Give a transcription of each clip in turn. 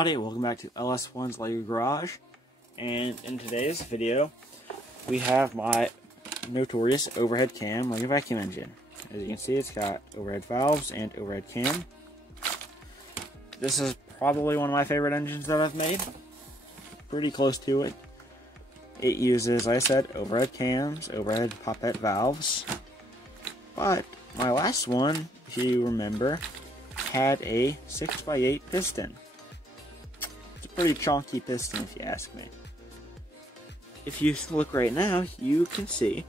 everybody, welcome back to LS1's Lego Garage, and in today's video we have my notorious overhead cam Lego Vacuum Engine. As you can see, it's got overhead valves and overhead cam. This is probably one of my favorite engines that I've made, pretty close to it. It uses, like I said, overhead cams, overhead poppet valves, but my last one, if you remember, had a 6x8 piston. It's a pretty chunky piston if you ask me. If you look right now, you can see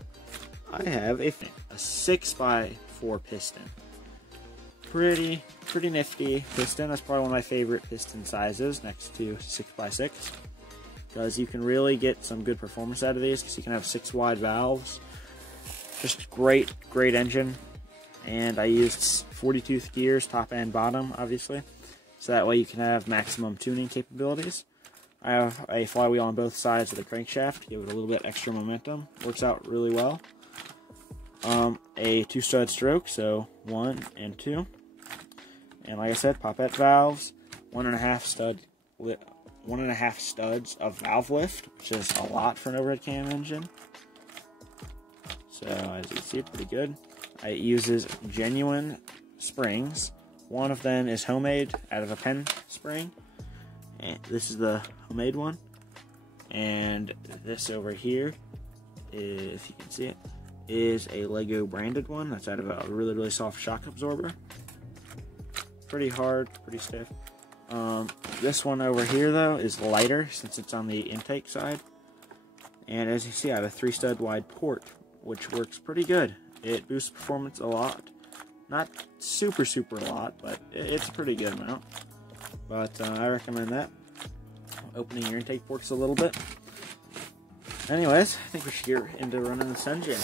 I have a 6x4 piston. Pretty nifty piston. That's probably one of my favorite piston sizes next to 6x6. Because you can really get some good performance out of these because you can have 6 wide valves. Just great engine. And I used 40-tooth gears, top and bottom, obviously. So that way you can have maximum tuning capabilities. I have a flywheel on both sides of the crankshaft to give it a little bit extra momentum. Works out really well. A 2-stud stroke, so 1 and 2. And like I said, poppet valves, 1.5 studs of valve lift, which is a lot for an overhead cam engine. So as you can see, pretty good. It uses genuine springs. One of them is homemade out of a pen spring. And this is the homemade one. And this over here, if you can see it, is a Lego branded one. That's out of a really soft shock absorber. Pretty hard, pretty stiff. This one over here though is lighter since it's on the intake side. And as you see, I have a 3-stud wide port, which works pretty good. It boosts performance a lot. Not super a lot, but it's a pretty good amount. But I recommend that. Opening your intake ports a little bit. Anyways, I think we should get into running this engine.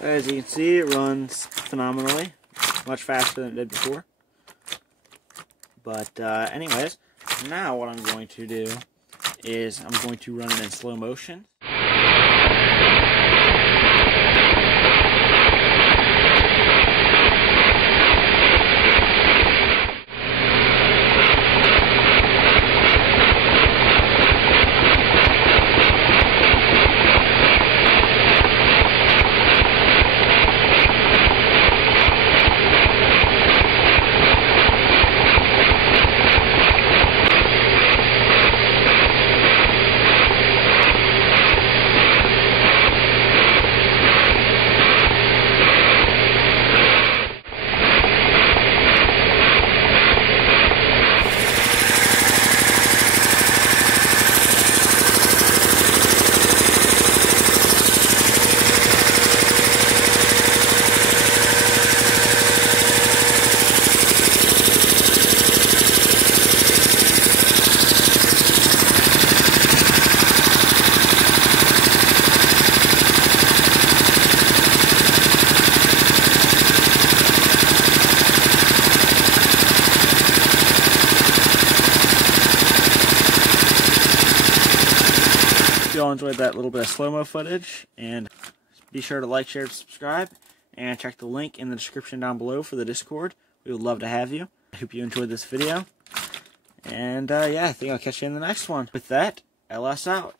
As you can see, it runs phenomenally, much faster than it did before. But anyways, now what I'm going to do is I'm going to run it in slow motion. you all enjoyed that little bit of slow-mo footage, and be sure to like, share, and subscribe, and check the link in the description down below for the Discord. We would love to have you. I hope you enjoyed this video, and yeah, I think I'll catch you in the next one. With that, LS out.